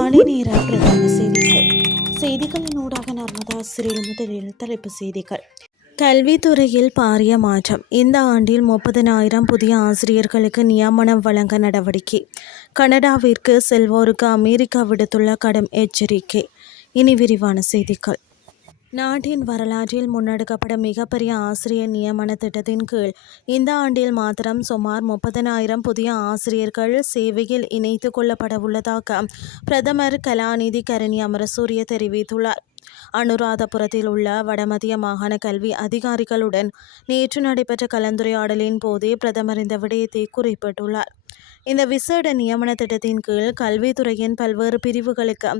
காலை நேர பிரதான செய்திகளின் ஊடாக நர்மதா சிறில் முதலில் தலைப்பு செய்திகள். கல்வித்துறையில் பாரிய மாற்றம். இந்த ஆண்டில் 30,000 புதிய ஆசிரியர்களுக்கு நியமனம் வழங்க நடவடிக்கை. கனடாவிற்கு செல்வோருக்கு அமெரிக்கா விடுத்துள்ள கடும் எச்சரிக்கை. இனி விரிவான செய்திகள். நாட்டின் வரலாற்றில் முன்னெடுக்கப்படும் மிகப்பெரிய ஆசிரியர் நியமன திட்டத்தின் கீழ் இந்த ஆண்டில் மாத்திரம் சுமார் 30,000 புதிய ஆசிரியர்கள் சேவையில் இணைத்துக் கொள்ளப்படவுள்ளதாக பிரதமர் கலாநிதி கரணி அமரசூரிய தெரிவித்துள்ளார். அனுராதபுரத்தில் உள்ள வடமத்திய மாகாண கல்வி அதிகாரிகளுடன் நேற்று நடைபெற்ற கலந்துரையாடலின் போதே பிரதமர் இந்த விடயத்தை குறிப்பிட்டுள்ளார். இந்த விசேட நியமன திட்டத்தின் கீழ் கல்வித்துறையின் பல்வேறு பிரிவுகளுக்கு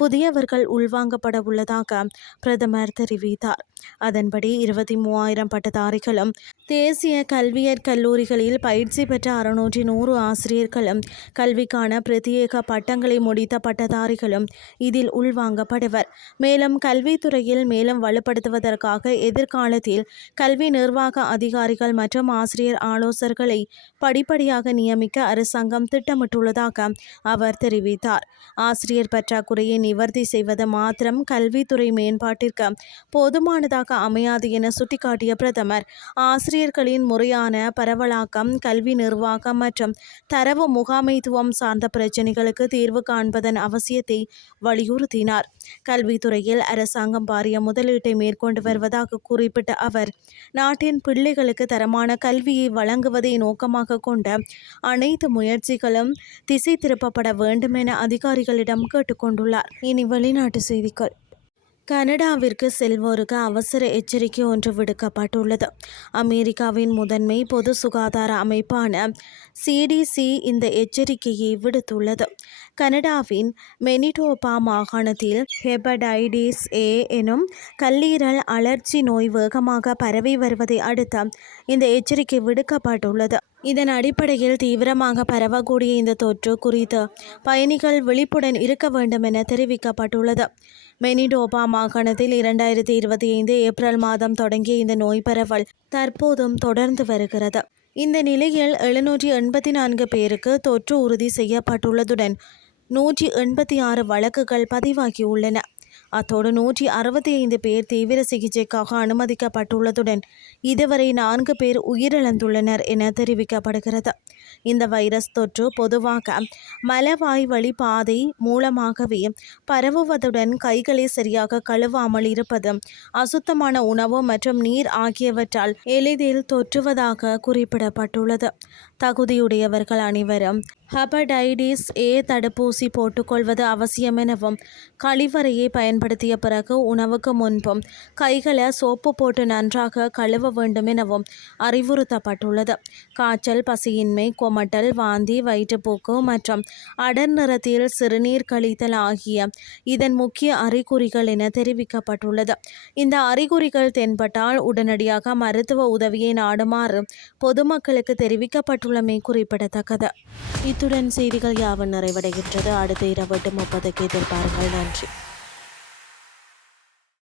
புதியவர்கள் உள்வாங்கப்பட உள்ளதாக பிரதமர் தெரிவித்தார். அதன்படி 23,000 பட்டதாரிகளும் தேசிய கல்வியற் கல்லூரிகளில் பயிற்சி பெற்ற 610 ஆசிரியர்களும் கல்விக்கான பிரத்யேக பட்டங்களை முடித்த பட்டதாரிகளும் இதில் உள்வாங்கப்படுவர். மேலும் கல்வித்துறையில் மேலும் வலுப்படுத்துவதற்காக எதிர்காலத்தில் கல்வி நிர்வாக அதிகாரிகள் மற்றும் ஆசிரியர் ஆலோசகர்களை படிப்படியாக நியமிக்க அரசாங்கம் திட்டமிட்டுள்ளதாக அவர் தெரிவித்தார். ஆசிரியர் பற்றாக்குறையை நிவர்த்தி செய்வது மாத்திரம் கல்வித்துறை மேம்பாட்டிற்கு போதுமானதாக அமையாது என சுட்டிக்காட்டிய பிரதமர், ஆசிரியர்களின் முறையான பரவலாக்கம், கல்வி நிர்வாகம் மற்றும் தரவு முகாமைத்துவம் சார்ந்த பிரச்சினைகளுக்கு தீர்வு காண்பதன் அவசியத்தை வலியுறுத்தினார். கல்வித்துறையில் அரசாங்கம் பாரிய முதலீட்டை மேற்கொண்டு வருவதாக குறிப்பிட்ட அவர், நாட்டின் பிள்ளைகளுக்கு தரமான கல்வியை வழங்குவதை நோக்கமாக கொண்ட அனைத்து முயற்சிகளும் திசை திருப்பப்பட வேண்டும் என அதிகாரிகளிடம் கேட்டுக்கொண்டுள்ளார். இனி வெளிநாட்டு செய்திகள். கனடாவிற்கு செல்வோருக்கு அவசர எச்சரிக்கை ஒன்று விடுக்கப்பட்டுள்ளது. அமெரிக்காவின் முதன்மை பொது சுகாதார அமைப்பான CDC இந்த எச்சரிக்கையை விடுத்துள்ளது. கனடாவின் மெனிடோபா மாகாணத்தில் ஹெபடைடிஸ் A எனும் கல்லீரல் அழற்சி நோய் வேகமாக பரவி வருவதை அடுத்து இந்த எச்சரிக்கை விடுக்கப்பட்டுள்ளது. இதன் அடிப்படையில் தீவிரமாக பரவக்கூடிய இந்த தொற்று குறித்து பயணிகள் விழிப்புடன் இருக்க வேண்டும் என தெரிவிக்கப்பட்டுள்ளது. மெனிடோபா மாகாணத்தில் 2025 ஏப்ரல் மாதம் தொடங்கிய இந்த நோய் பரவல் தற்போதும் தொடர்ந்து வருகிறது. இந்த நிலையில் 784 பேருக்கு தொற்று உறுதி செய்யப்பட்டுள்ளதுடன் 186 வழக்குகள் பதிவாகியுள்ளன. அத்தோடு 165 பேர் தீவிர சிகிச்சைக்காக அனுமதிக்கப்பட்டுள்ளதுடன் இதுவரை 4 பேர் உயிரிழந்துள்ளனர் என தெரிவிக்கப்படுகிறது. இந்த வைரஸ் தொற்று பொதுவாக மலவாய் வழி பாதை மூலமாகவே பரவுவதுடன் கைகளை சரியாக கழுவாமல் இருப்பது, அசுத்தமான உணவு மற்றும் நீர் ஆகியவற்றால் எளிதில் தொற்றுவதாக குறிப்பிடப்பட்டுள்ளது. தகுதியுடையவர்கள் அனைவரும் ஹெபடைடிஸ் A தடுப்பூசி போட்டுக்கொள்வது அவசியம் எனவும், கழிவறையை பயன்படுத்திய பிறகு உணவுக்கு முன்பும் கைகளை சோப்பு போட்டு நன்றாக கழுவ வேண்டும் எனவும் அறிவுறுத்தப்பட்டுள்ளது. காய்ச்சல், பசியின்மை, கொமட்டல், வாந்தி, வயிற்றுப்போக்கு மற்றும் அடர் நிறத்தில் சிறுநீர் கழித்தல் ஆகிய இதன் முக்கிய அறிகுறிகள் என தெரிவிக்கப்பட்டுள்ளது. இந்த அறிகுறிகள் தென்பட்டால் உடனடியாக மருத்துவ உதவியை நாடுமாறு பொதுமக்களுக்கு தெரிவிக்கப்பட்டுள்ளமை குறிப்பிடத்தக்கது. இத்துடன் செய்திகள் யாவும் நிறைவடைகின்றது. அடுத்த இரவு 8:30 எதிர்பாருங்கள். நன்றி.